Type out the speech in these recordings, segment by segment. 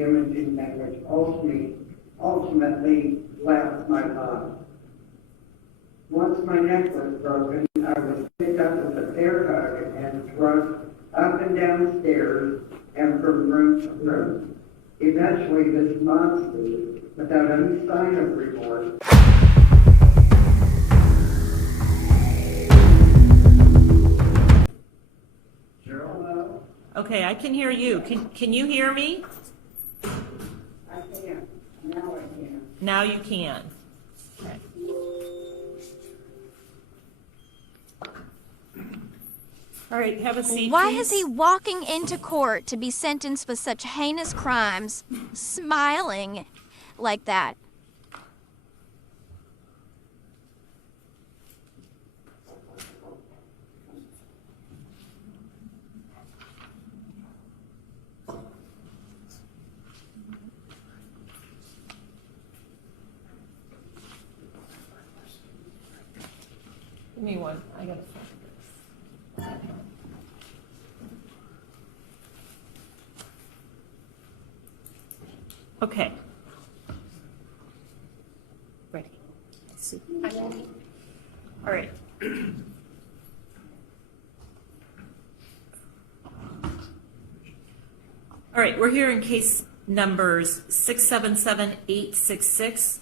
damaging that which ultimately left my life. Once my neck was broken, I was picked up with a bear hug and thrust up and down stairs and from room to room. Eventually, this monster, without any sign of remorse, Cheryl? Okay, I can hear you. Can you hear me? I can. Now I can. Now you can. Okay. All right, have a seat. Why please. is he walking into court to be sentenced with such heinous crimes, smiling like that? Give me one. I gotta. Okay. Ready. Let's see. I'm ready. All right. All right, we're here in case numbers 677-866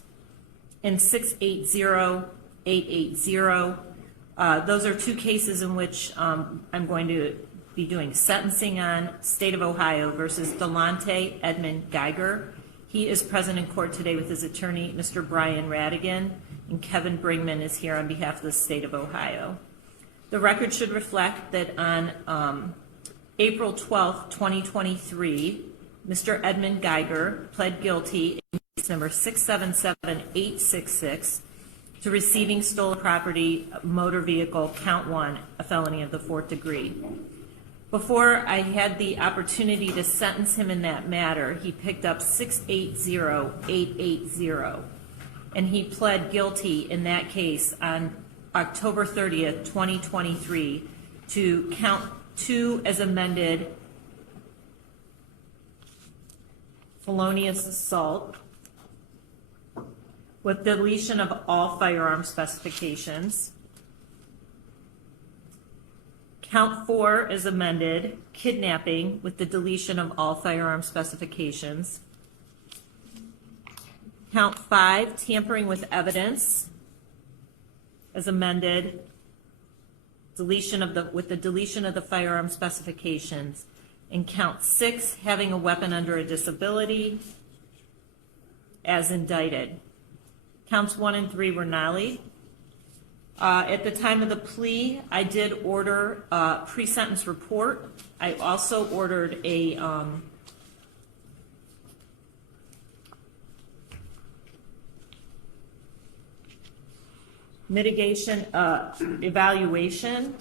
and 680-880. Those are two cases in which I'm going to be doing sentencing on. State of Ohio versus Delontay Edmund Geiger. He is present in court today with his attorney, Mr. Brian Radigan, and Kevin Bringman is here on behalf of the state of Ohio. The record should reflect that on April 12th, 2023, Mr. Edmund Geiger pled guilty in case number 677-866 to receiving stolen property, motor vehicle, count 1, a felony of the 4th degree. Before I had the opportunity to sentence him in that matter, he picked up 680-880, and he pled guilty in that case on October 30th, 2023, to count 2 as amended felonious assault with deletion of all firearm specifications. Count 4 is amended, kidnapping with the deletion of all firearm specifications. Count 5, tampering with evidence, is amended, with the deletion of the firearm specifications. And count 6, having a weapon under a disability, as indicted. Counts 1 and 3 were nollied. At the time of the plea, I did order a pre-sentence report. I also ordered a mitigation evaluation.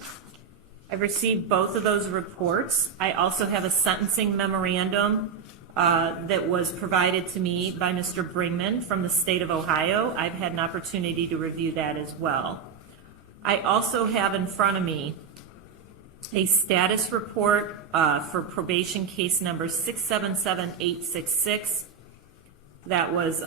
I've received both of those reports. I also have a sentencing memorandum that was provided to me by Mr. Bringman from the state of Ohio. I've had an opportunity to review that as well. I also have in front of me a status report for probation case number 677-866. That was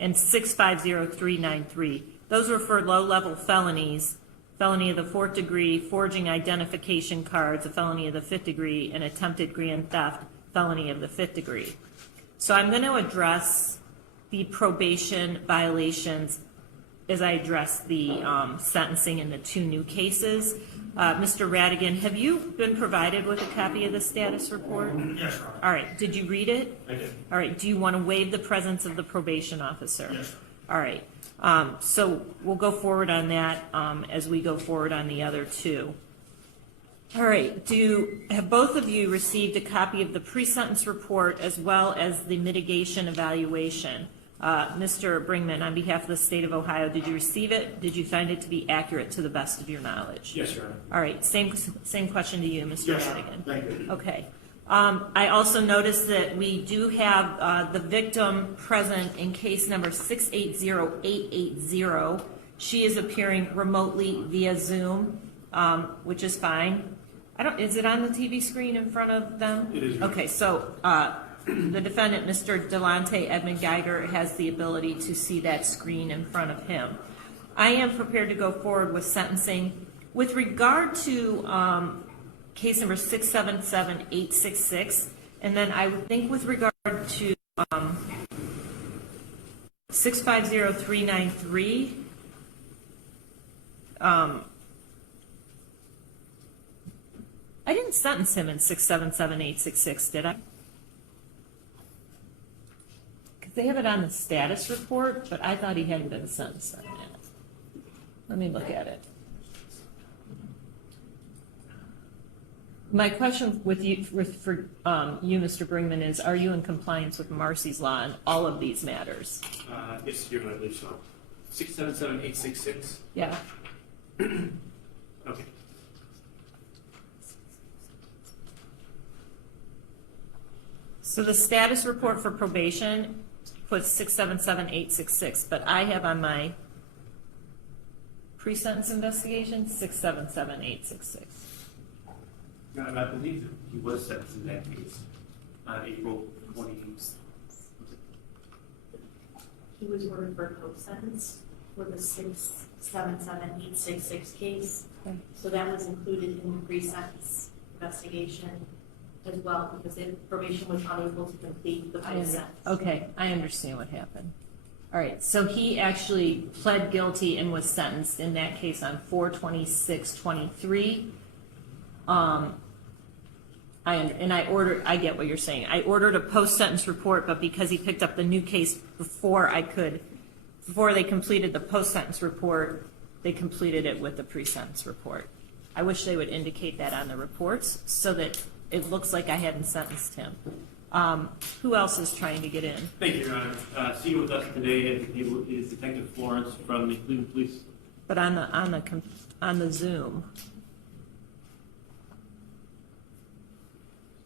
and 650-393. Those were for low-level felonies, felony of the 4th degree, forging identification cards, a felony of the 5th degree, and attempted grand theft, felony of the 5th degree. So I'm going to address the probation violations as I address the sentencing in the 2 new cases. Mr. Radigan, have you been provided with a copy of the status report? Yes, Your Honor. All right. Did you read it? I did. All right. Do you want to waive the presence of the probation officer? Yes. All right. So we'll go forward on that as we go forward on the other 2. All right. Have both of you received a copy of the pre-sentence report as well as the mitigation evaluation? Mr. Bringman, on behalf of the state of Ohio, did you receive it? Did you find it to be accurate to the best of your knowledge? Yes, Your Honor. All right. Same question to you, Mr. Yes, Radigan. thank you. Okay. I also noticed that we do have the victim present in case number 680-880. She is appearing remotely via Zoom, which is fine. is it on the TV screen in front of them? It is. Okay, so, the defendant, Mr. Delontay Edmund Geiger, has the ability to see that screen in front of him. I am prepared to go forward with sentencing. With regard to, case number 677-866, and then I would think with regard to, 650393, I didn't sentence him in 677-866, did I? Because they have it on the status report, but I thought he hadn't been sentenced on that. Let me look at it. My question with you, for you, Mr. Brinkman, is: are you in compliance with Marcy's law on all of these matters? Yes, Your Honor, I believe so. 677-866. Yeah. Okay. So the status report for probation puts 677-866, but I have on my pre-sentence investigation 677-866. Your Honor, I believe that he was sentenced in that case on April 28th. He was ordered for a post-sentence for the 677-866 case. Okay. So that was included in the pre-sentence investigation as well, because the probation was unable to complete the post-sentence. Okay, I understand what happened. All right, so he actually pled guilty and was sentenced in that case on 4/26/23. I get what you're saying. I ordered a post-sentence report, but because he picked up the new case before they completed the post-sentence report, they completed it with the pre-sentence report. I wish they would indicate that on the reports so that it looks like I hadn't sentenced him. Who else is trying to get in? Thank you, Your Honor. Seated with us today is Detective Florence from the Cleveland Police. But on the Zoom.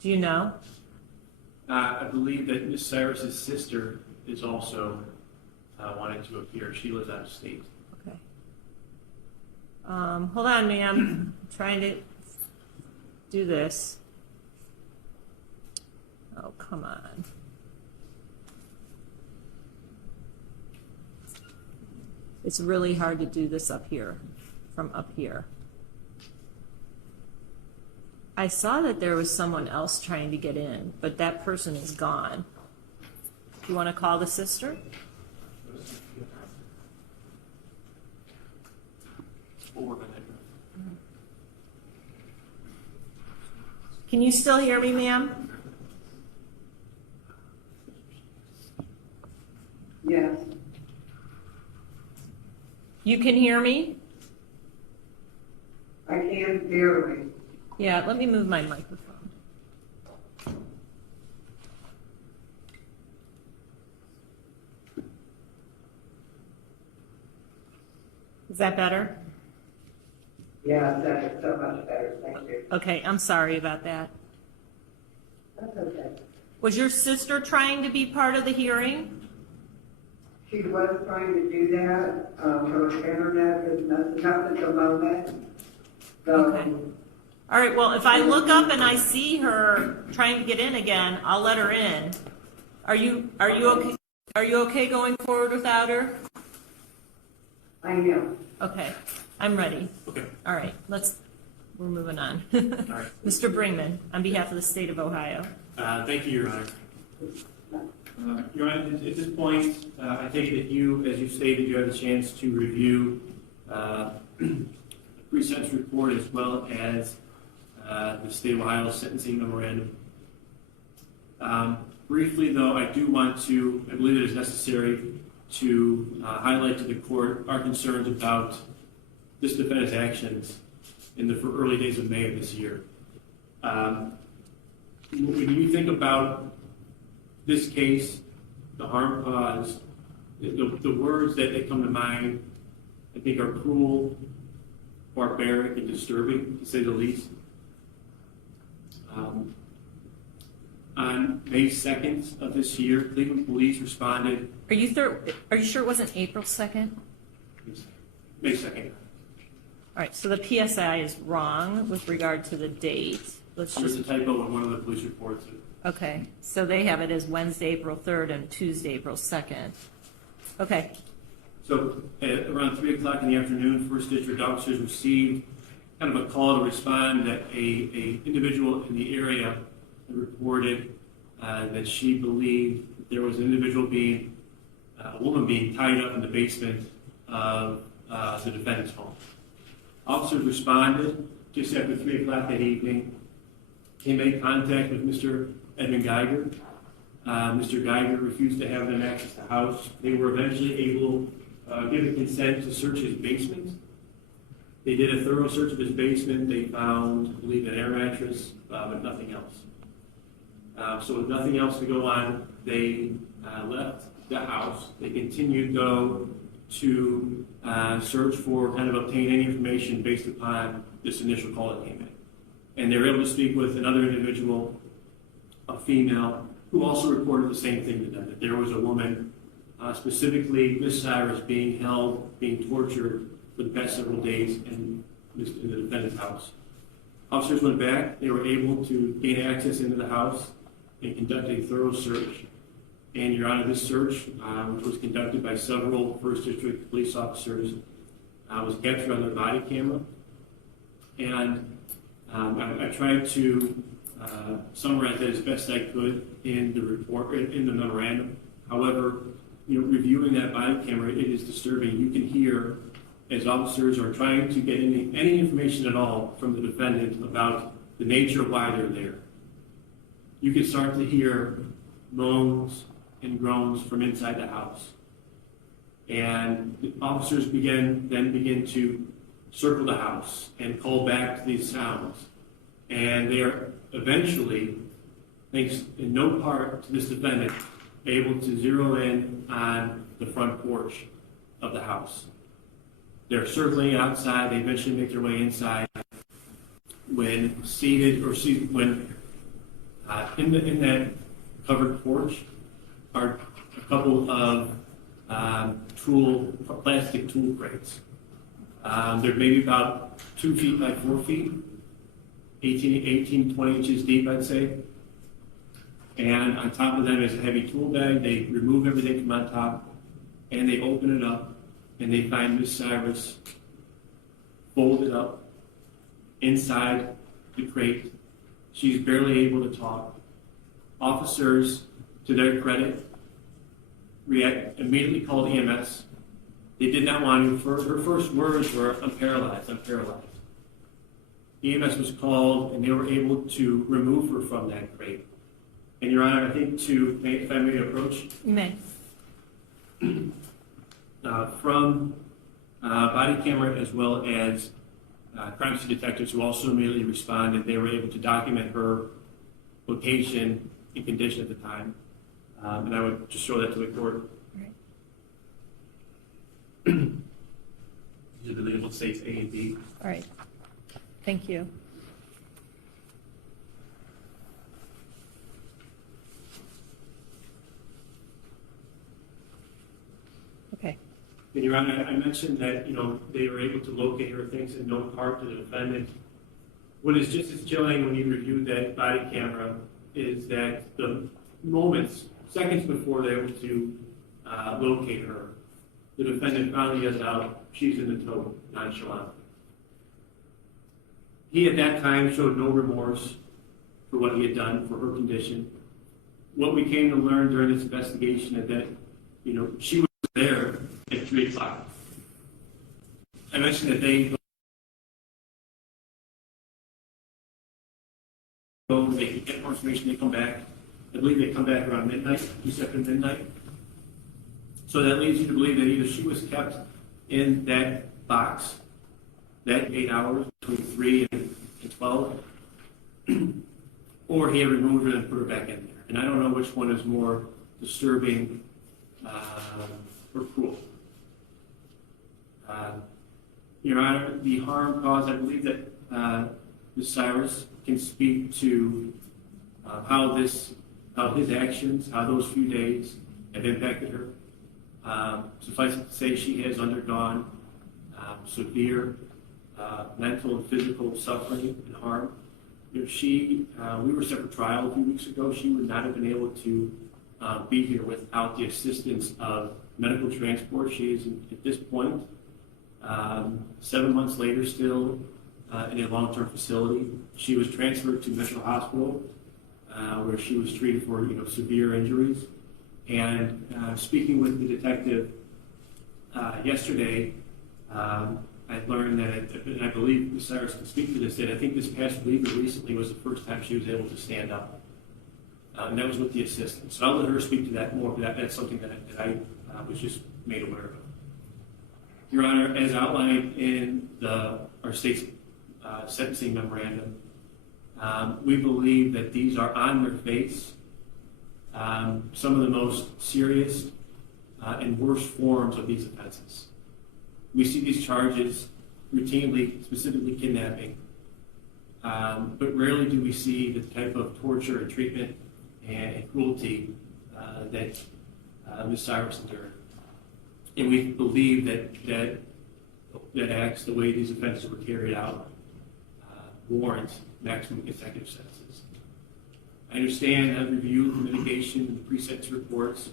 Do you know? I believe that Ms. Cyrus's sister is also wanting to appear. She lives out of state. Okay. Hold on, ma'am. I'm trying to do this. Oh, come on. It's really hard to do this up here, from up here. I saw that there was someone else trying to get in, but that person is gone. Do you want to call the sister? We'll work on that. Can you still hear me, ma'am? Yes, You can hear me? I can barely. Yeah, let me move my microphone. Is that better? Yeah, that is so much better, thank you. Okay, I'm sorry about that. That's okay. Was your sister trying to be part of the hearing? She was trying to do that, her internet is messing up at the moment. So, Okay. All right, well, if I look up and I see her trying to get in again, I'll let her in. Are you okay? Are you okay going forward without her? I know. Okay, I'm ready. Okay. All right, we're moving on. All right. Mr. Brinkman, on behalf of the state of Ohio. Thank you, Your Honor. Your Honor, at this point, I take it that you, as you stated, you had a chance to review the pre-sentence report as well as the state of Ohio sentencing memorandum. Briefly, though, I believe it is necessary to highlight to the court our concerns about this defendant's actions in the early days of May of this year. When you think about this case, the harm caused, the words that come to mind, I think, are cruel, barbaric, and disturbing, to say the least. On May 2nd of this year, Cleveland Police responded. Are you sure it wasn't April 2nd? May 2nd. All right, so the PSI is wrong with regard to the date. Let's There's just, a typo in one of the police reports. okay, so they have it as Wednesday, April 3rd and Tuesday, April 2nd. Okay, So at around 3 o'clock in the afternoon, First District officers received kind of a call to respond that a individual in the area had reported that she believed that there was an individual a woman being tied up in the basement of the defendant's home. Officers responded just after 3 o'clock that evening. They made contact with Mr. Edmund Geiger. Mr. Geiger refused to have them access the house. They were eventually able to give a consent to search his basement. They did a thorough search of his basement. They found, I believe, an air mattress, but nothing else. So with nothing else to go on, they left the house. They continued, though, to search for, kind of obtain any information based upon this initial call that came in. And they were able to speak with another individual, a female, who also reported the same thing to them, that there was a woman, specifically Miss Cyrus, being held, being tortured for the past several days in the defendant's house. Officers went back. They were able to gain access into the house and conduct a thorough search. And, Your Honor, this search, which was conducted by several First District police officers, was captured on their body camera. And I tried to summarize that as best I could in the report, in the memorandum. However, reviewing that body camera, it is disturbing. You can hear, as officers are trying to get any information at all from the defendant about the nature of why they're there, you can start to hear moans and groans from inside the house. And the officers begin to circle the house and call back to these sounds. And they are eventually, thanks in no part to this defendant, able to zero in on the front porch of the house. They're circling outside. They eventually make their way inside. When seated, or when in that covered porch are a couple of plastic tool crates. They're maybe about 2 feet by 4 feet, 18, 20 inches deep, I'd say. And on top of them is a heavy tool bag. They remove everything from on top, and they open it up, and they find Miss Cyrus folded up inside the crate. She's barely able to talk. Officers, to their credit, immediately called EMS. They did not want to. Her first words were, "I'm paralyzed, I'm paralyzed." EMS was called, and they were able to remove her from that crate. And, Your Honor, I think if I may approach. you may. From body camera as well as crime scene detectives who also immediately responded, they were able to document her location and condition at the time. And I would just show that to the court. These are the label states A and B. All right, thank you. Okay. And, Your Honor, I mentioned that, they were able to locate her things in no part to the defendant. What is just as chilling when you review that body camera is that the seconds before they were to locate her, the defendant finally yells out, "She's in the tote," nonchalant. He at that time showed no remorse for what he had done for her condition. What we came to learn during this investigation is that, she was there at 3 o'clock. I mentioned that they get more information, they come back. I believe they come back around midnight, just after midnight. So that leads you to believe that either she was kept in that box, that 8 hours, between 3 and 12, or he had removed her and put her back in there. And I don't know which one is more disturbing or cruel. Your Honor, the harm caused, I believe that Ms. Cyrus can speak to how his actions, how those few days have impacted her. Suffice it to say, she has undergone severe mental and physical suffering and harm. We were set for trial a few weeks ago. She would not have been able to be here without the assistance of medical transport. She is, at this point, 7 months later, still in a long-term facility. She was transferred to Metro Hospital, where she was treated for severe injuries. And speaking with the detective yesterday, I learned that, and I believe Ms. Cyrus can speak to this, that I think this past week or recently was the first time she was able to stand up. And that was with the assistant. So I'll let her speak to that more, but that's something that I was just made aware of. Your Honor, as outlined in our state's sentencing memorandum, we believe that these are on their face some of the most serious and worst forms of these offenses. We see these charges routinely, specifically kidnapping, but rarely do we see the type of torture and treatment and cruelty that Ms. Cyrus endured. And we believe that acts, the way these offenses were carried out, warrant maximum consecutive sentences. I understand I've reviewed the mitigation and the pre-sentence reports,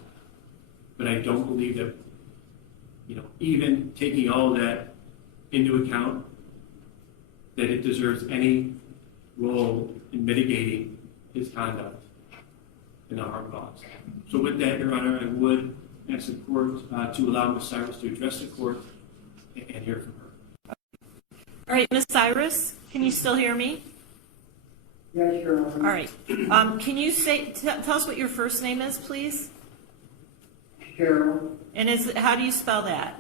but I don't believe that, even taking all of that into account, that it deserves any role in mitigating his conduct and the harm caused. So with that, Your Honor, I would ask the court to allow Ms. Cyrus to address the court and hear from her. All right, Ms. Cyrus, can you still hear me? Yes, Your Honor. All right. Can you tell us what your first name is, please? Cheryl, And how do you spell that?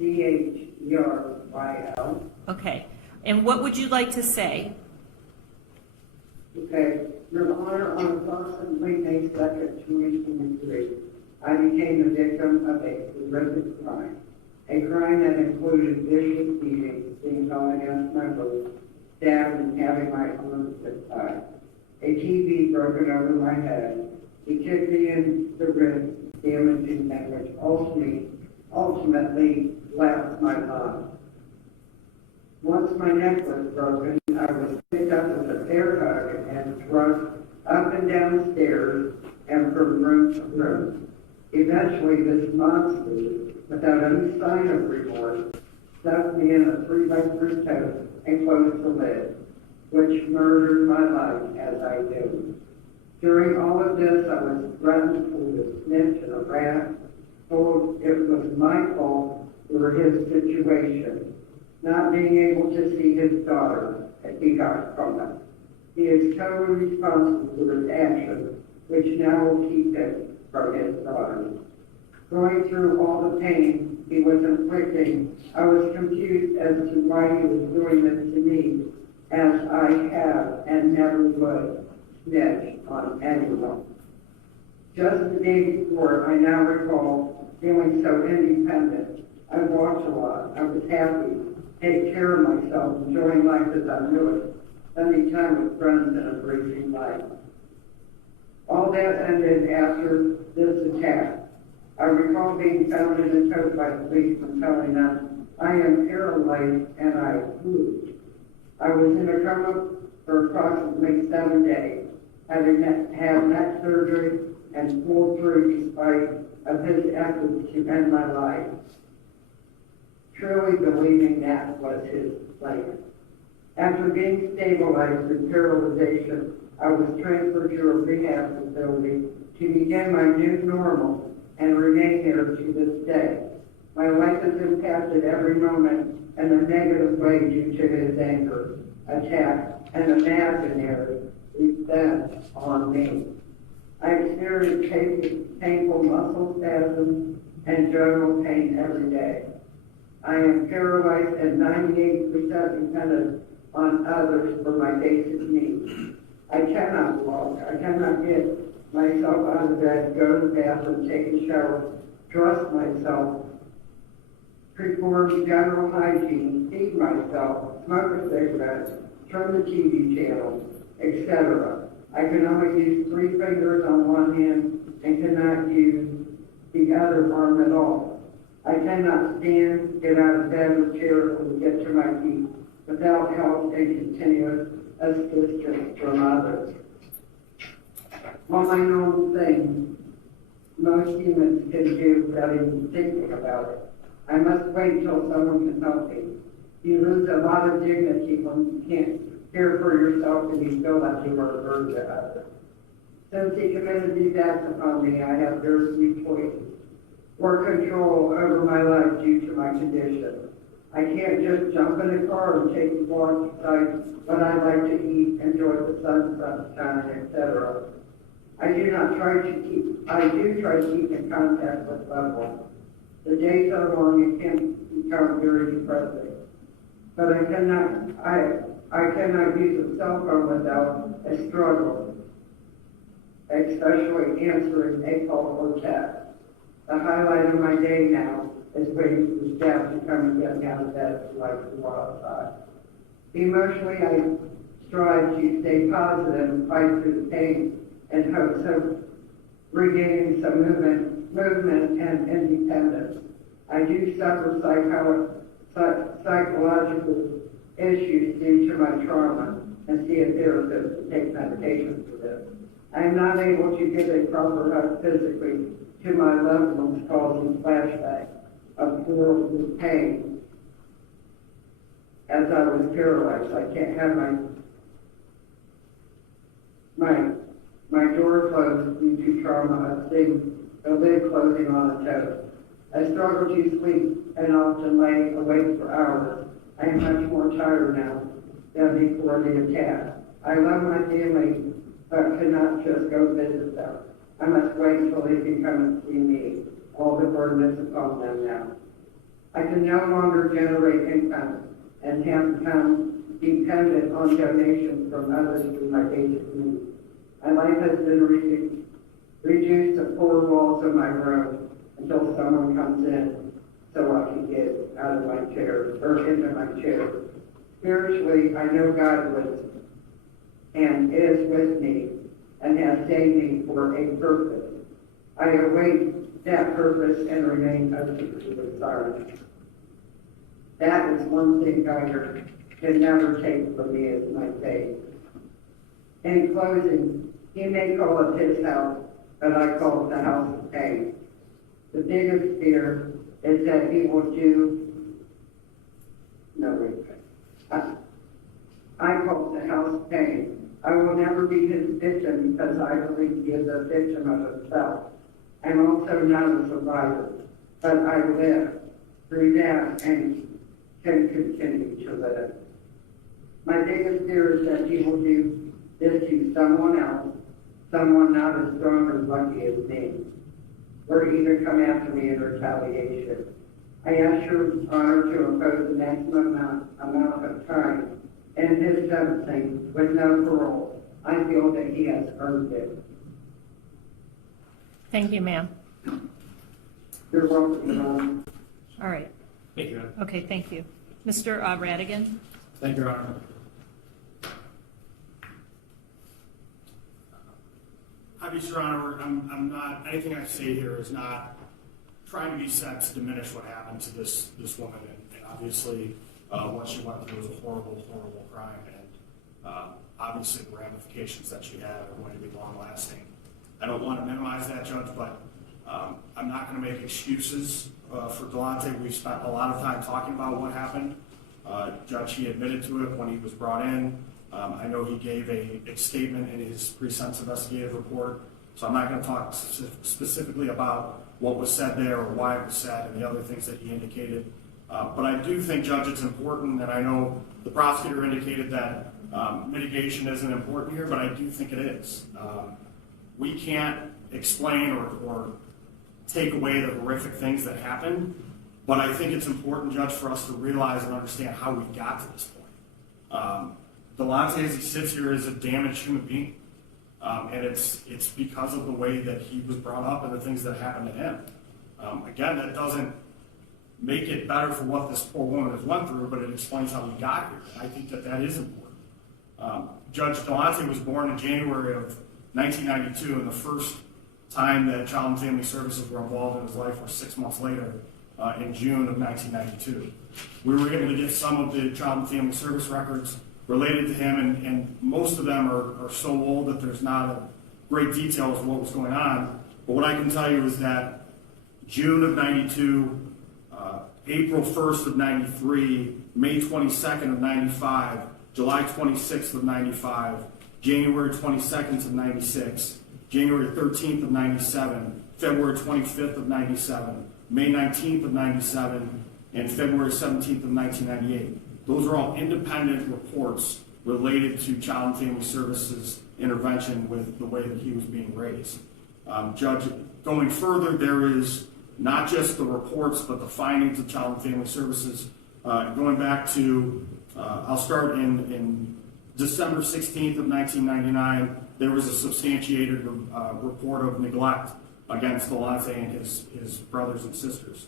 Cheryl. Okay. And what would you like to say? Okay, Your Honor, on approximately May 2nd, 2023, I became the victim of a horrific crime. A crime that included vicious beatings, being held against my will, stabbed and having my arms tied, a TV broken over my head. He kicked me in the ribs, damaging that which ultimately left my lung. Once my neck was broken, I was picked up with a bear hug and thrust up and down stairs and from room to room. Eventually, this monster, without any sign of remorse, stuffed me in a 3x3 tote and closed the lid, which murdered my life as I do. During all of this, I was threatened with a snitch and a rat, told it was my fault for his situation, not being able to see his daughter as he got from it. He is totally responsible for his actions, which now will keep him from his daughter. Going through all the pain he was inflicting, I was confused as to why he was doing this to me, as I have and never would snitch on anyone. Just the day before, I now recall feeling so independent. I walked a lot. I was happy, take care of myself, enjoying life as I knew it, spending time with friends and embracing life. All that ended after this attack. I recall being found in a tote by policemen telling them, I am paralyzed and I moved. I was in a coma for approximately 7 days, having had neck surgery and pulled through despite of his efforts to end my life, truly believing that was his plan. After being stabilized through paralyzation, I was transferred to a rehab facility to begin my new normal and remain there to this day. My life is impacted every moment in a negative way due to his anger, attack, and imaginary revenge on me. I experience painful muscle spasms and general pain every day. I am paralyzed and 98% dependent on others for my basic needs. I cannot walk. I cannot get myself out of bed, go to the bathroom, take a shower, dress myself, perform general hygiene, feed myself, smoke a cigarette, turn the TV channel, etc. I can only use 3 fingers on one hand and cannot use the other arm at all. I cannot stand, get out of bed or chair, or get final thing most humans can do without even thinking about it. I must wait till someone can help me. You lose a lot of dignity when you can't care for yourself and you feel like you are a burden to others. Since he committed these acts upon me, I have very few choices or control over my life due to my condition. I can't just jump in a car and take a walk, decide what I like to eat, enjoy the sunshine, etc. I do try to keep in contact with loved ones. The days are long, it can become very depressing. But I cannot use a cell phone without a struggle, especially answering a call or text. The highlight of my day now is waiting for the staff to come and get me out of bed so I can go outside. Emotionally, I strive to stay positive and fight through the pain and hopes of regaining some movement and independence. I do suffer psychological issues due to my trauma and see a therapist to take medication for this. I am not able to give a proper hug physically to my loved ones, causing flashbacks of horrible pain as I was paralyzed. I can't have my door closed due to trauma of seeing the lid closing on a toe. I struggle to sleep and often lay awake for hours. I am much more tired now than before the attack. I love my family, but cannot just go visit them. I must wait till they can come and see me. All the burden is upon them now. I can no longer generate income and have become dependent on donations from others for my basic needs. My life has been reduced to 4 walls of my room until someone comes in so I can get out of my chair or into my chair. Spiritually, I know God was and is with me and has saved me for a purpose. I await that purpose and remain open to the stars. That is one thing Geiger can never take from me is my faith. In closing, he may call it his house, but I call it the house of pain. The biggest fear is that he will I call it the house of pain. I will never be his victim because I believe he is a victim of himself. I'm also not a survivor, but I live through that and can continue to live. My biggest fear is that he will do this to someone else, someone not as strong or lucky as me, or even come after me in retaliation. I ask your honor to impose the maximum amount of time in his sentencing with no parole. I feel that he has earned it. Thank you, ma'am. You're welcome, Your Honor. All right. Thank you, Your Honor. Okay, thank you. Mr. Radigan? Thank you, Your Honor. Obviously, Your Honor, I'm not, anything I say here is not trying to be set to diminish what happened to this woman. And obviously, what she went through was a horrible, horrible crime. And obviously, the ramifications that she had are going to be long-lasting. I don't want to minimize that, Judge, but I'm not going to make excuses for Delontay. We've spent a lot of time talking about what happened. Judge, he admitted to it when he was brought in. I know he gave a statement in his pre-sentence investigative report, so I'm not going to talk specifically about what was said there or why it was said and the other things that he indicated. But I do think, Judge, it's important, and I know the prosecutor indicated that mitigation isn't important here, but I do think it is. We can't explain or take away the horrific things that happened, but I think it's important, Judge, for us to realize and understand how we got to this point. Delontay, as he sits here, is a damaged human being, and it's because of the way that he was brought up and the things that happened to him. Again, that doesn't make it better for what this poor woman has went through, but it explains how we got here. And I think that is important. Judge, Delontay was born in January of 1992, and the first time that Child and Family Services were involved in his life was 6 months later, in June of 1992. We were able to get some of the Child and Family Service records related to him, and most of them are so old that there's not great details of what was going on, but what I can tell you is that June of 92, April 1st of 93, May 22nd of 95, July 26th of 95, January 22nd of 96, January 13th of 97, February 25th of 97, May 19th of 97, and February 17th of 1998. Those are all independent reports related to Child and Family Services intervention with the way that he was being raised. Judge, going further, there is not just the reports, but the findings of Child and Family Services. Going back to, I'll start in December 16th of 1999, there was a substantiated report of neglect against Delontay and his brothers and sisters.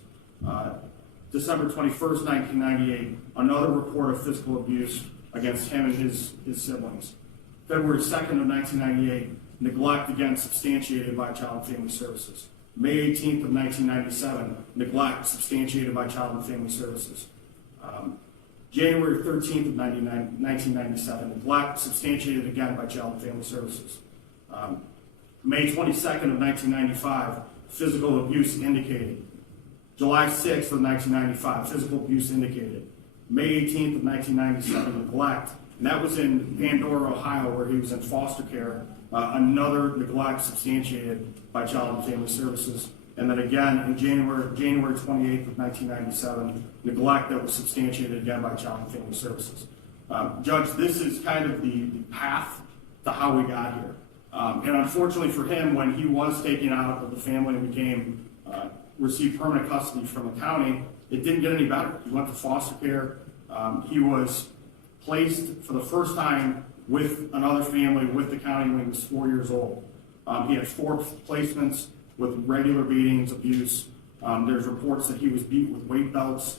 December 21st, 1998, another report of physical abuse against him and his siblings. February 2nd of 1998, neglect again substantiated by Child and Family Services. May 18th of 1997, neglect substantiated by Child and Family Services. January 13th of 1997, neglect substantiated again by Child and Family Services. May 22nd of 1995, physical abuse indicated. July 6th of 1995, physical abuse indicated. May 18th of 1997, neglect, and that was in Pandora, Ohio, where he was in foster care. Another neglect substantiated by Child and Family Services. And then again, in January 28th of 1997, neglect that was substantiated again by Child and Family Services. Judge, this is kind of the path to how we got here. And unfortunately for him, when he was taken out of the family and received permanent custody from the county, it didn't get any better. He went to foster care. He was placed for the first time with another family with the county when he was 4 years old. He had 4 placements with regular beatings, abuse. There's reports that he was beat with weight belts,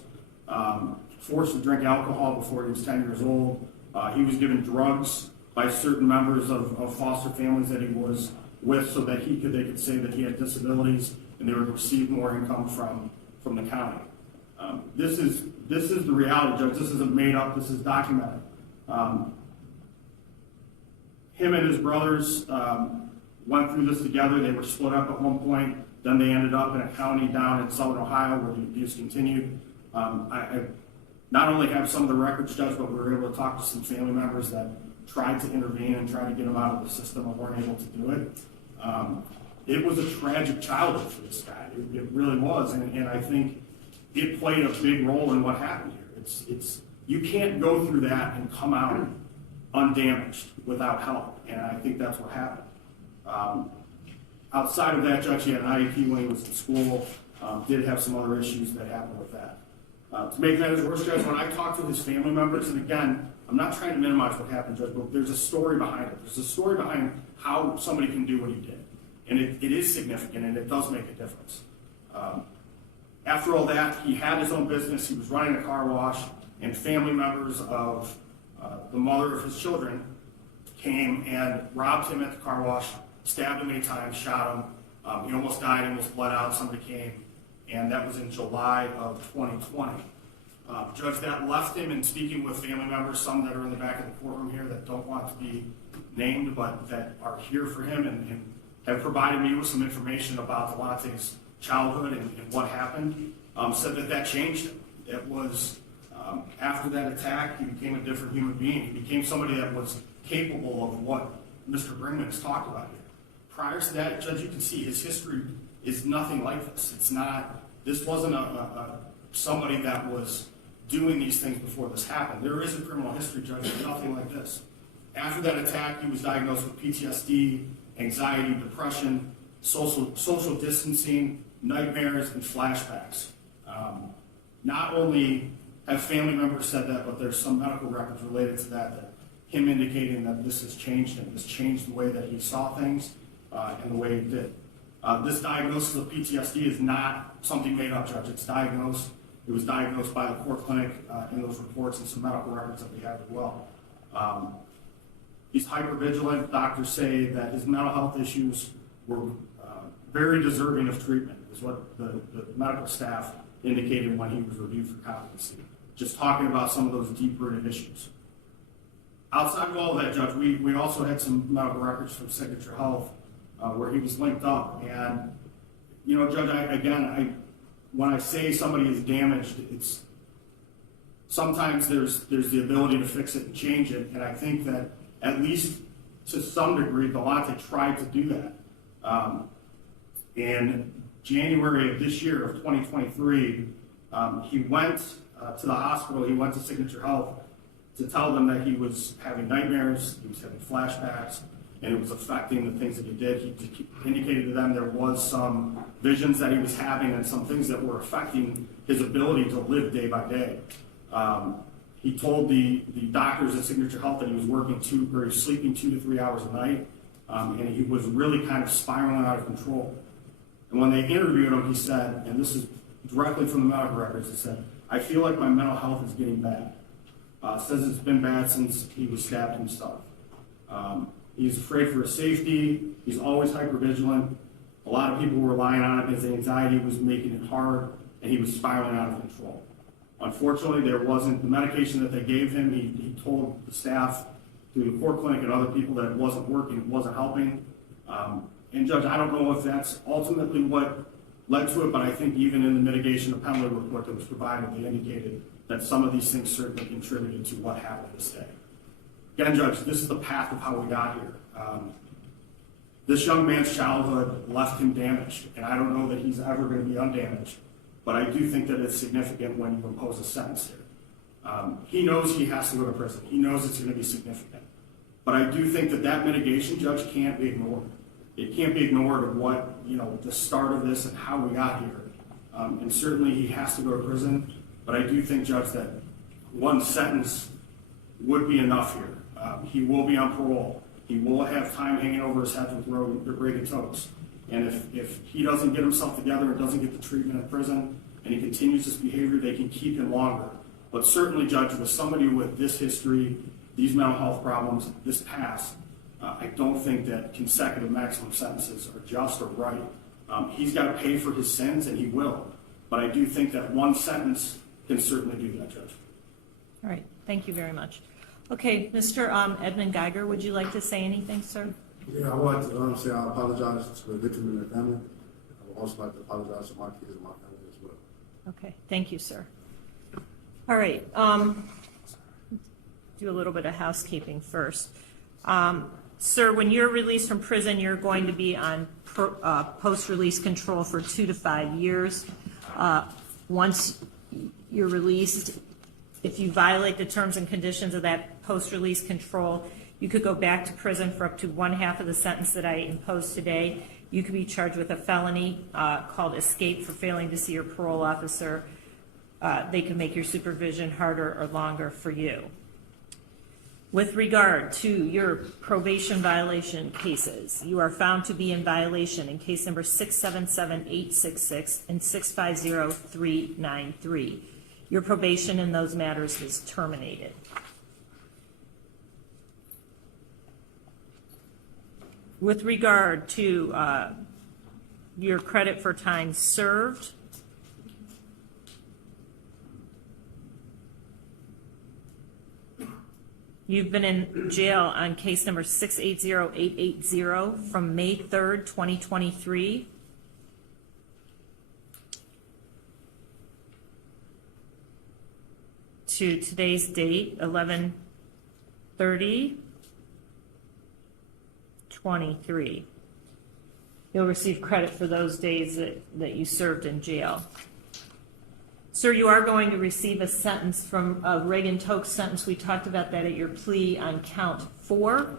forced to drink alcohol before he was 10 years old. He was given drugs by certain members of foster families that he was with so that they could say that he had disabilities and they would receive more income from the county. This is the reality, Judge. This isn't made up. This is documented. Him and his brothers went through this together. They were split up at one point. Then they ended up in a county down in southern Ohio where the abuse continued. I not only have some of the records, Judge, but we were able to talk to some family members that tried to intervene and tried to get him out of the system and weren't able to do it. It was a tragic childhood for this guy. It really was, and I think it played a big role in what happened here. You can't go through that and come out undamaged without help, and I think that's what happened. Outside of that, Judge, he had an IEP when he was in school, did have some other issues that happened with that. To make matters worse, Judge, when I talked to his family members, and again, I'm not trying to minimize what happened, Judge, but there's a story behind it. There's a story behind how somebody can do what he did. And it is significant, and it does make a difference. After all that, he had his own business. He was running a car wash, and family members of the mother of his children came and robbed him at the car wash, stabbed him many times, shot him. He almost died, almost bled out. Somebody came, and that was in July of 2020. Judge, that left him in speaking with family members, some that are in the back of the courtroom here that don't want to be named, but that are here for him and have provided me with some information about Delontay's childhood and what happened, said that changed him. It was, after that attack, he became a different human being. He became somebody that was capable of what Mr. Brinkman has talked about here. Prior to that, Judge, you can see his history is nothing like this. This wasn't somebody that was doing these things before this happened. There is a criminal history, Judge, but nothing like this. After that attack, he was diagnosed with PTSD, anxiety, depression, social distancing, nightmares, and flashbacks. Not only have family members said that, but there's some medical records related to that him indicating that this has changed him. This changed the way that he saw things and the way he did. This diagnosis of PTSD is not something made up, Judge. It's diagnosed. It was diagnosed by the court clinic in those reports and some medical records that we have as well. He's hypervigilant. Doctors say that his mental health issues were very deserving of treatment, is what the medical staff indicated when he was reviewed for competency. Just talking about some of those deep-rooted issues. Outside of all of that, Judge, we also had some medical records from Signature Health where he was linked up. And, you know, Judge, when I say somebody is damaged, it's sometimes there's the ability to fix it and change it. And I think that at least to some degree, Delontay tried to do that. In January of this year, of 2023, he went to the hospital, he went to Signature Health to tell them that he was having nightmares, he was having flashbacks, and it was affecting the things that he did. He indicated to them there was some visions that he was having and some things that were affecting his ability to live day by day. He told the doctors at Signature Health that he was sleeping 2 to 3 hours a night, and he was really kind of spiraling out of control. And when they interviewed him, he said, and this is directly from the medical records, he said, "I feel like my mental health is getting bad." Says it's been bad since he was stabbed himself. He's afraid for his safety. He's always hypervigilant. A lot of people were relying on him. His anxiety was making it hard, and he was spiraling out of control. Unfortunately, there wasn't the medication that they gave him. He told the staff through the court clinic and other people that it wasn't working, it wasn't helping. And Judge, I don't know if that's ultimately what led to it, but I think even in the mitigation of penalty report that was provided, they indicated that some of these things certainly contributed to what happened this day. Again, Judge, this is the path of how we got here. This young man's childhood left him damaged, and I don't know that he's ever going to be undamaged, but I do think that it's significant when you impose a sentence here. He knows he has to go to prison. He knows it's going to be significant. But I do think that mitigation, Judge, can't be ignored. It can't be ignored of what, you know, the start of this and how we got here. And certainly he has to go to prison, but I do think, Judge, that one sentence would be enough here. He will be on parole. He will have time hanging over his head with ragged toes. And if he doesn't get himself together and doesn't get the treatment in prison, and he continues this behavior, they can keep him longer. But certainly, Judge, with somebody with this history, these mental health problems, this past, I don't think that consecutive maximum sentences are just or right. He's got to pay for his sins, and he will. But I do think that one sentence can certainly do that, Judge. All right, thank you very much. Okay, Mr. Edmund Geiger, would you like to say anything, sir? Yeah, I would like to say I apologize to the victim and their family. I would also like to apologize to my kids and my family as well. Okay, thank you, sir. All right, do a little bit of housekeeping first. Sir, when you're released from prison, you're going to be on post-release control for 2 to 5 years. Once you're released, if you violate the terms and conditions of that post-release control, you could go back to prison for up to 1/2 of the sentence that I imposed today. You could be charged with a felony called escape for failing to see your parole officer. They can make your supervision harder or longer for you. With regard to your probation violation cases, you are found to be in violation in case number 677-866 and 650-393. Your probation in those matters is terminated. With regard to your credit for time served, you've been in jail on case number 680880 from May 3rd, 2023 to today's date, 11/30/23. You'll receive credit for those days that you served in jail. Sir, you are going to receive a sentence from Reagan Toke's sentence. We talked about that at your plea on count 4.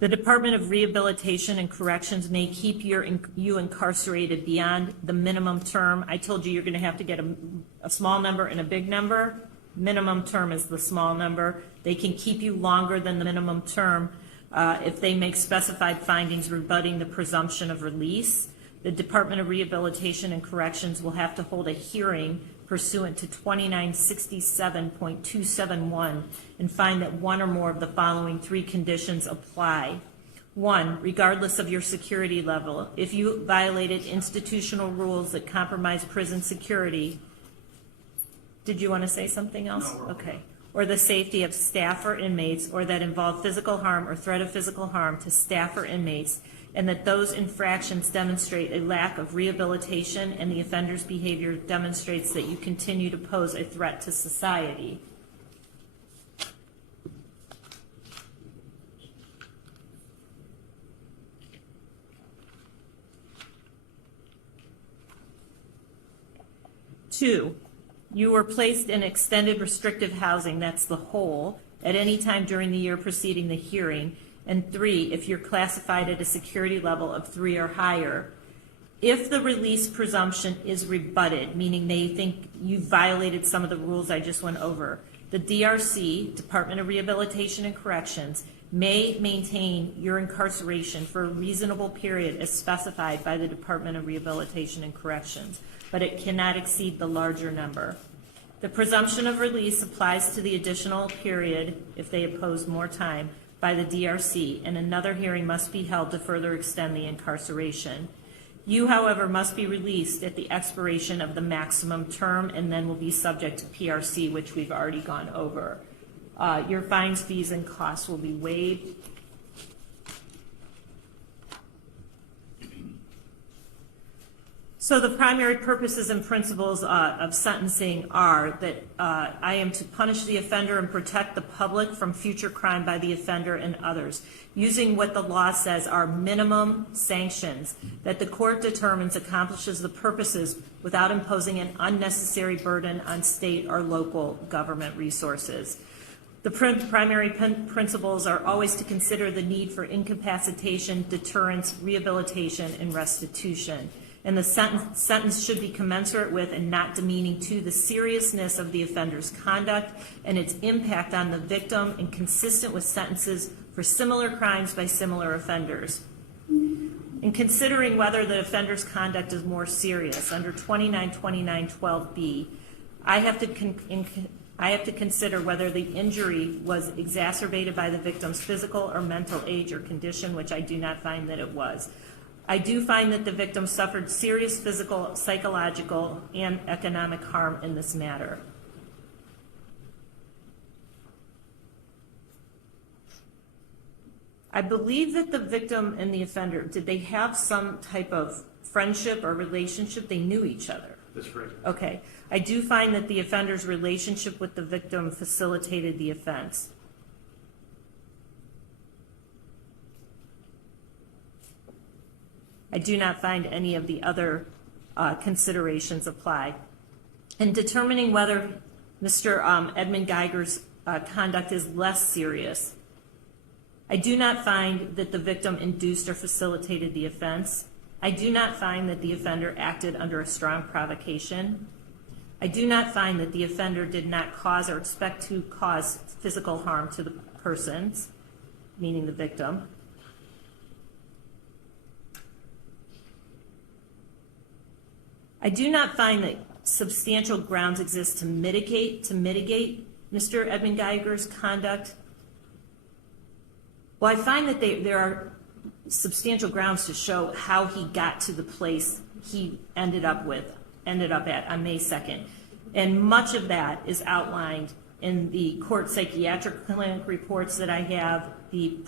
The Department of Rehabilitation and Corrections may keep you incarcerated beyond the minimum term. I told you you're going to have to get a small number and a big number. Minimum term is the small number. They can keep you longer than the minimum term if they make specified findings rebutting the presumption of release. The Department of Rehabilitation and Corrections will have to hold a hearing pursuant to 2967.271 and find that one or more of the following 3 conditions apply. 1, regardless of your security level, if you violated institutional rules that compromise prison security, Did you want to say something else? No, we're Okay. Or the safety of staff or inmates, or that involve physical harm or threat of physical harm to staff or inmates, and that those infractions demonstrate a lack of rehabilitation and the offender's behavior demonstrates that you continue to pose a threat to society. Two, you were placed in extended restrictive housing, that's the whole, at any time during the year preceding the hearing. And three, if you're classified at a security level of 3 or higher. If the release presumption is rebutted, meaning they think you violated some of the rules I just went over, the DRC, Department of Rehabilitation and Corrections, may maintain your incarceration for a reasonable period as specified by the Department of Rehabilitation and Corrections, but it cannot exceed the larger number. The presumption of release applies to the additional period, if they oppose more time, by the DRC, and another hearing must be held to further extend the incarceration. You, however, must be released at the expiration of the maximum term and then will be subject to PRC, which we've already gone over. Your fines, fees, and costs will be waived. So the primary purposes and principles of sentencing are that I am to punish the offender and protect the public from future crime by the offender and others, using what the law says are minimum sanctions that the court determines accomplishes the purposes without imposing an unnecessary burden on state or local government resources. The primary principles are always to consider the need for incapacitation, deterrence, rehabilitation, and restitution. And the sentence should be commensurate with and not demeaning to the seriousness of the offender's conduct and its impact on the victim and consistent with sentences for similar crimes by similar offenders. In considering whether the offender's conduct is more serious, under 292912B, I have to consider whether the injury was exacerbated by the victim's physical or mental age or condition, which I do not find that it was. I do find that the victim suffered serious physical, psychological, and economic harm in this matter. I believe that the victim and the offender, did they have some type of friendship or relationship? They knew each other. That's correct. Okay. I do find that the offender's relationship with the victim facilitated the offense. I do not find any of the other considerations apply. In determining whether Mr. Edmund Geiger's conduct is less serious, I do not find that the victim induced or facilitated the offense. I do not find that the offender acted under a strong provocation. I do not find that the offender did not cause or expect to cause physical harm to the persons, meaning the victim. I do not find that substantial grounds exist to mitigate Mr. Edmund Geiger's conduct. Well, I find that there are substantial grounds to show how he got to the place he ended up at on May 2nd. And much of that is outlined in the court psychiatric clinic reports that I have, the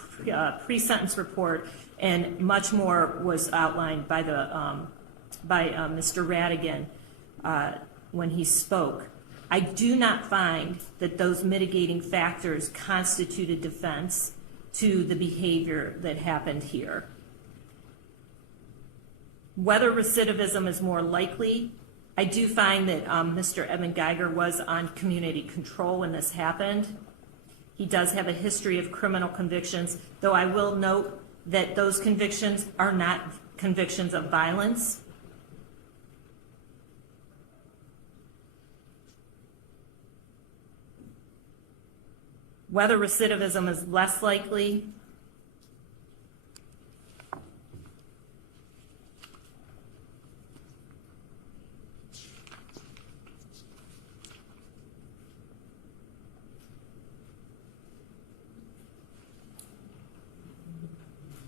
pre-sentence report, and much more was outlined by Mr. Radigan when he spoke. I do not find that those mitigating factors constituted defense to the behavior that happened here. Whether recidivism is more likely, I do find that Mr. Edmund Geiger was on community control when this happened. He does have a history of criminal convictions, though I will note that those convictions are not convictions of violence. Whether recidivism is less likely,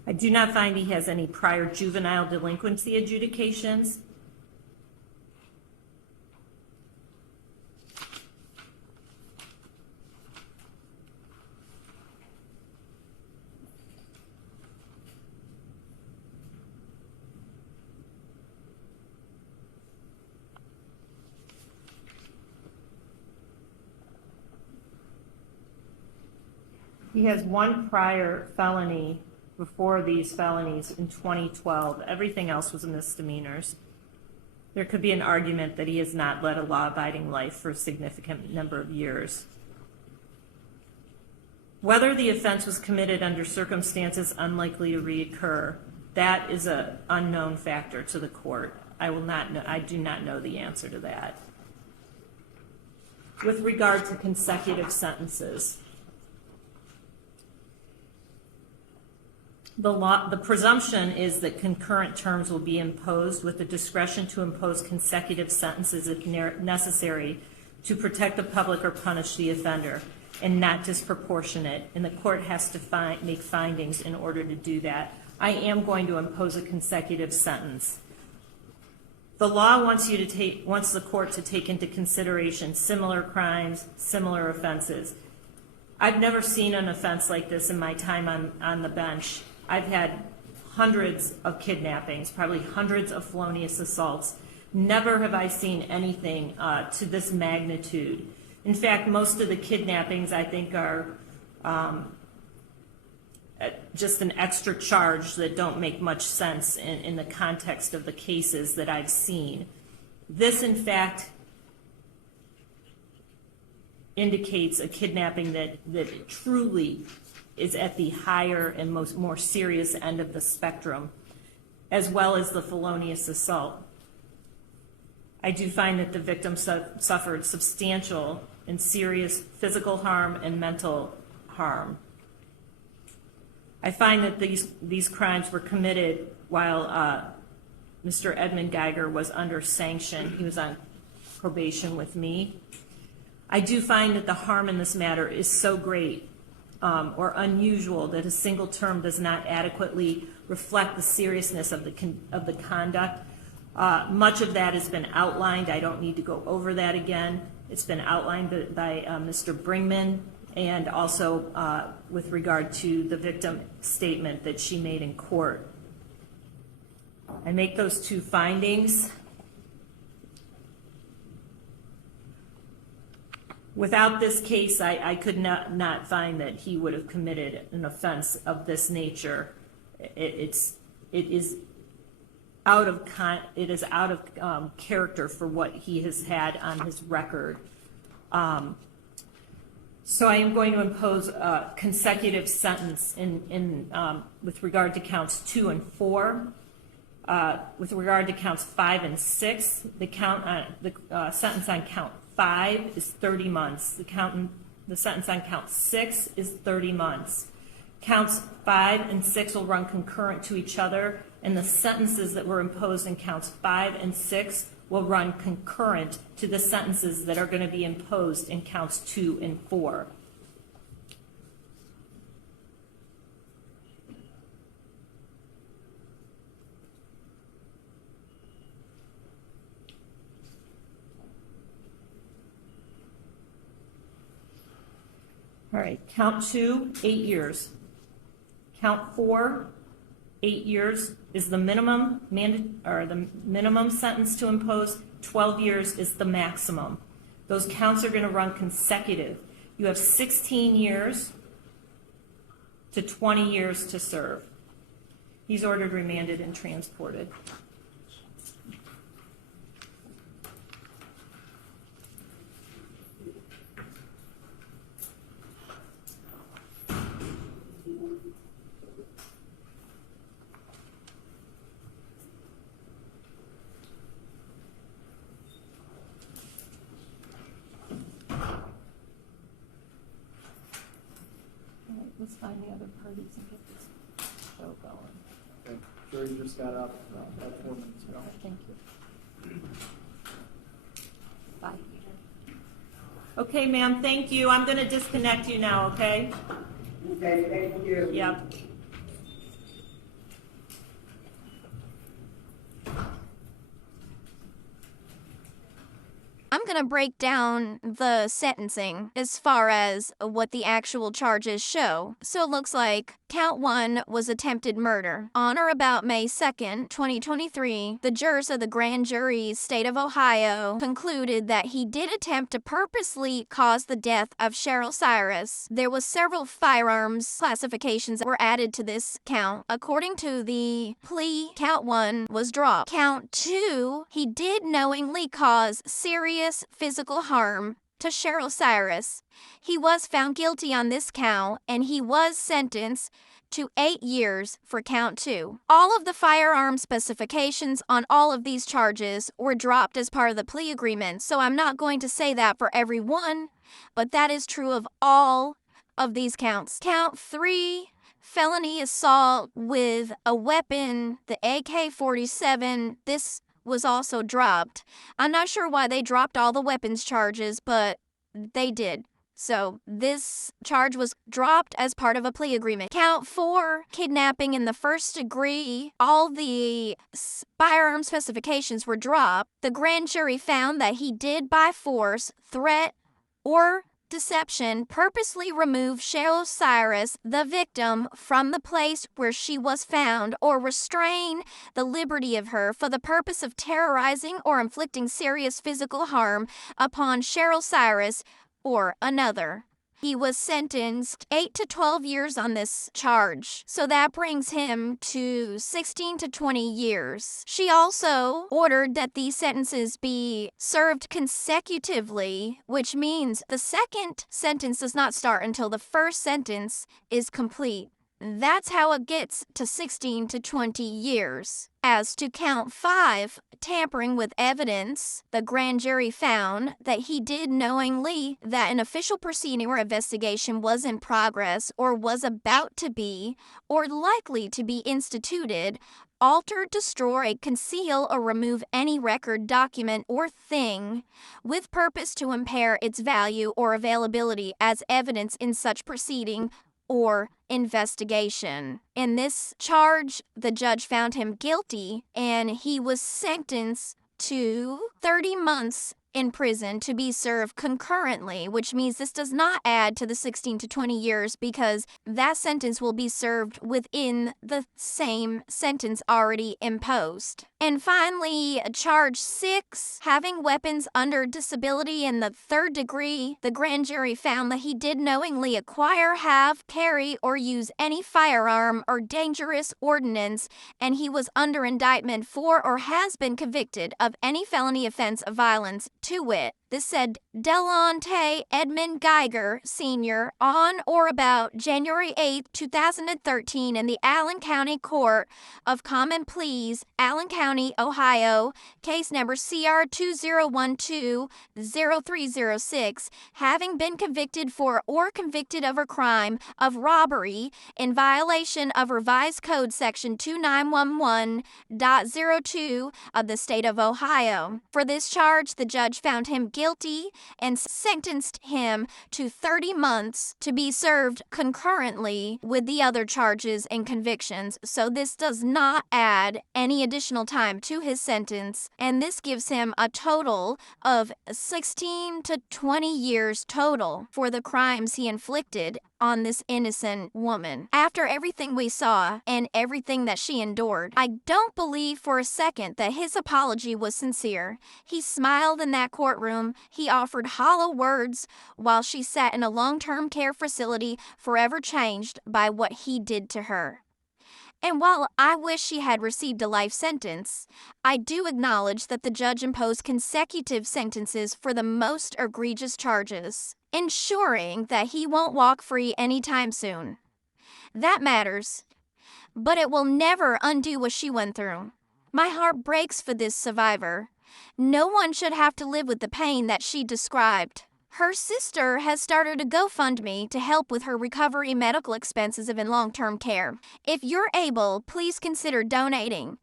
I do not find he has any prior juvenile delinquency adjudications. He has one prior felony before these felonies in 2012. Everything else was misdemeanors. There could be an argument that he has not led a law-abiding life for a significant number of years. Whether the offense was committed under circumstances unlikely to reoccur, that is an unknown factor to the court. I do not know the answer to that. With regard to consecutive sentences, the presumption is that concurrent terms will be imposed with the discretion to impose consecutive sentences if necessary to protect the public or punish the offender, and not disproportionate, and the court has to make findings in order to do that. I am going to impose a consecutive sentence. The law wants the court to take into consideration similar crimes, similar offenses. I've never seen an offense like this in my time on the bench. I've had hundreds of kidnappings, probably hundreds of felonious assaults. Never have I seen anything to this magnitude. In fact, most of the kidnappings, I think, are just an extra charge that don't make much sense in the context of the cases that I've seen. This, in fact, indicates a kidnapping that truly is at the higher and more serious end of the spectrum, as well as the felonious assault. I do find that the victim suffered substantial and serious physical harm and mental harm. I find that these crimes were committed while Mr. Edmund Geiger was under sanction. He was on probation with me. I do find that the harm in this matter is so great or unusual that a single term does not adequately reflect the seriousness of the conduct. Much of that has been outlined. I don't need to go over that again. It's been outlined by Mr. Bringman, and also with regard to the victim statement that she made in court. I make those two findings. Without this case, I could not find that he would have committed an offense of this nature. It is out of character for what he has had on his record. So I am going to impose a consecutive sentence with regard to counts 2 and 4. With regard to counts 5 and 6, the sentence on count 5 is 30 months. The sentence on count 6 is 30 months. Counts 5 and 6 will run concurrent to each other, and the sentences that were imposed in counts 5 and 6 will run concurrent to the sentences that are going to be imposed in counts 2 and 4. All right, count 2, 8 years. Count 4, 8 years is the minimum sentence to impose. 12 years is the maximum. Those counts are going to run consecutive. You have 16 years to 20 years to serve. He's ordered remanded and transported. Let's find the other parties and get this show going. Okay, jury just got up about 4 minutes ago. Thank you. Bye. Okay, ma'am, thank you. I'm going to disconnect you now, okay? Okay, thank you. Yep. I'm going to break down the sentencing as far as what the actual charges show. So it looks like count 1 was attempted murder. On or about May 2nd, 2023, the jurors of the grand jury state of Ohio concluded that he did attempt to purposely cause the death of Cheryl Cyrus. There was several firearms classifications that were added to this count. According to the plea, count 1 was dropped. Count 2, he did knowingly cause serious physical harm to Cheryl Cyrus. He was found guilty on this count, and he was sentenced to 8 years for count 2. All of the firearm specifications on all of these charges were dropped as part of the plea agreement, so I'm not going to say that for every one, but that is true of all of these counts. Count 3, felony assault with a weapon, the AK-47, this was also dropped. I'm not sure why they dropped all the weapons charges, but they did. So this charge was dropped as part of a plea agreement. Count 4, kidnapping in the first degree. All the firearm specifications were dropped. The grand jury found that he did by force, threat, or deception purposely remove Cheryl Cyrus, the victim, from the place where she was found or restrain the liberty of her for the purpose of terrorizing or inflicting serious physical harm upon Cheryl Cyrus or another. He was sentenced 8 to 12 years on this charge, so that brings him to 16 to 20 years. She also ordered that these sentences be served consecutively, which means the second sentence does not start until the first sentence is complete. That's how it gets to 16 to 20 years. As to count 5, tampering with evidence, the grand jury found that he did knowingly that an official proceeding or investigation was in progress or was about to be or likely to be instituted, alter, destroy, conceal, or remove any record, document, or thing with purpose to impair its value or availability as evidence in such proceeding or investigation. In this charge, the judge found him guilty and he was sentenced to 30 months in prison to be served concurrently, which means this does not add to the 16 to 20 years because that sentence will be served within the same sentence already imposed. And finally, charge 6, having weapons under disability in the 3rd degree. The grand jury found that he did knowingly acquire, have, carry, or use any firearm or dangerous ordinance, and he was under indictment for or has been convicted of any felony offense of violence, to wit, this said Delontay Edmund Geiger, Sr., on or about January 8, 2013, in the Allen County Court of Common Pleas, Allen County, Ohio, case number CR 2012-0306, having been convicted for or convicted of a crime of robbery in violation of Revised Code Section 2911.02 of the state of Ohio. For this charge, the judge found him guilty and sentenced him to 30 months to be served concurrently with the other charges and convictions. So this does not add any additional time to his sentence, and this gives him a total of 16 to 20 years total for the crimes he inflicted on this innocent woman. After everything we saw and everything that she endured, I don't believe for a second that his apology was sincere. He smiled in that courtroom. He offered hollow words while she sat in a long-term care facility, forever changed by what he did to her. And while I wish she had received a life sentence, I do acknowledge that the judge imposed consecutive sentences for the most egregious charges, ensuring that he won't walk free anytime soon. That matters, but it will never undo what she went through. My heart breaks for this survivor. No one should have to live with the pain that she described. Her sister has started a GoFundMe to help with her recovery medical expenses of in long-term care. If you're able, please consider donating.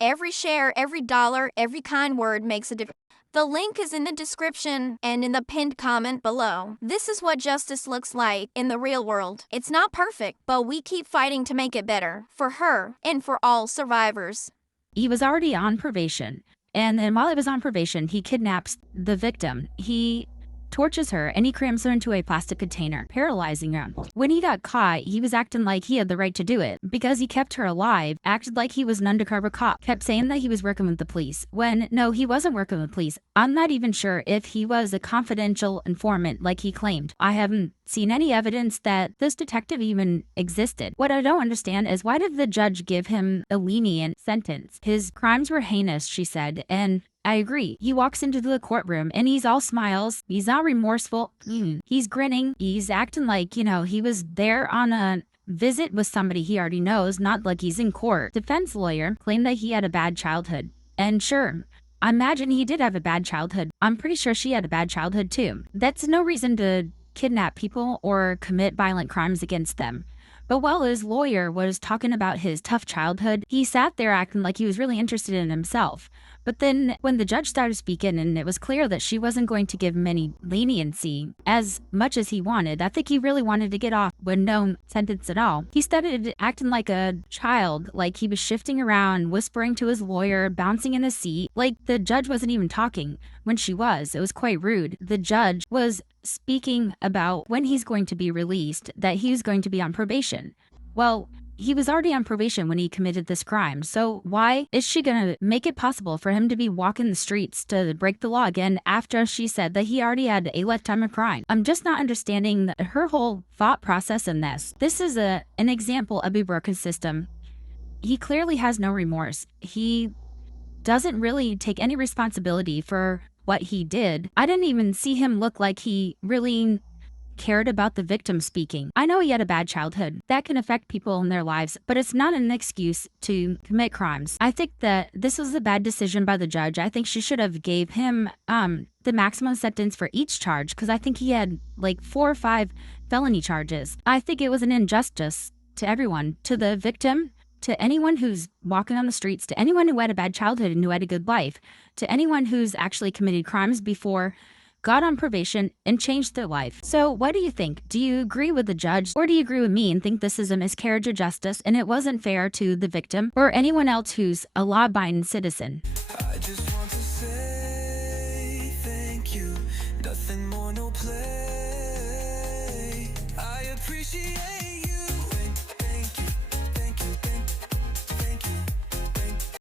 Every share, every dollar, every kind word makes a difference. The link is in the description and in the pinned comment below. This is what justice looks like in the real world. It's not perfect, but we keep fighting to make it better for her and for all survivors. He was already on probation. And then while he was on probation, he kidnaps the victim. He tortures her, and he crams her into a plastic container, paralyzing her. When he got caught, he was acting like he had the right to do it because he kept her alive, acted like he was an undercover cop, kept saying that he was working with the police, when no, he wasn't working with the police. I'm not even sure if he was a confidential informant like he claimed. I haven't seen any evidence that this detective even existed. What I don't understand is why did the judge give him a lenient sentence? His crimes were heinous, she said, and I agree. He walks into the courtroom and he's all smiles. He's not remorseful. He's grinning. He's acting like, he was there on a visit with somebody he already knows, not like he's in court. Defense lawyer claimed that he had a bad childhood. And sure, I imagine he did have a bad childhood. I'm pretty sure she had a bad childhood too. That's no reason to kidnap people or commit violent crimes against them. But while his lawyer was talking about his tough childhood, he sat there acting like he was really interested in himself. But then when the judge started speaking and it was clear that she wasn't going to give him any leniency as much as he wanted, I think he really wanted to get off with no sentence at all. He started acting like a child, like he was shifting around, whispering to his lawyer, bouncing in his seat, like the judge wasn't even talking when she was. It was quite rude. The judge was speaking about when he's going to be released, that he's going to be on probation. Well, he was already on probation when he committed this crime, so why is she gonna make it possible for him to be walking the streets to break the law again after she said that he already had a lifetime of crime? I'm just not understanding her whole thought process in this. This is an example of a broken system. He clearly has no remorse. He doesn't really take any responsibility for what he did. I didn't even see him look like he really cared about the victim speaking. I know he had a bad childhood. That can affect people in their lives, but it's not an excuse to commit crimes. I think that this was a bad decision by the judge. I think she should have gave him the maximum sentence for each charge, because I think he had like 4 or 5 felony charges. I think it was an injustice to everyone, to the victim, to anyone who's walking on the streets, to anyone who had a bad childhood and who had a good life, to anyone who's actually committed crimes before, got on probation, and changed their life. So what do you think? Do you agree with the judge, or do you agree with me and think this is a miscarriage of justice and it wasn't fair to the victim or anyone else who's a law-abiding citizen? I just want to say thank you. Nothing more, no play. I appreciate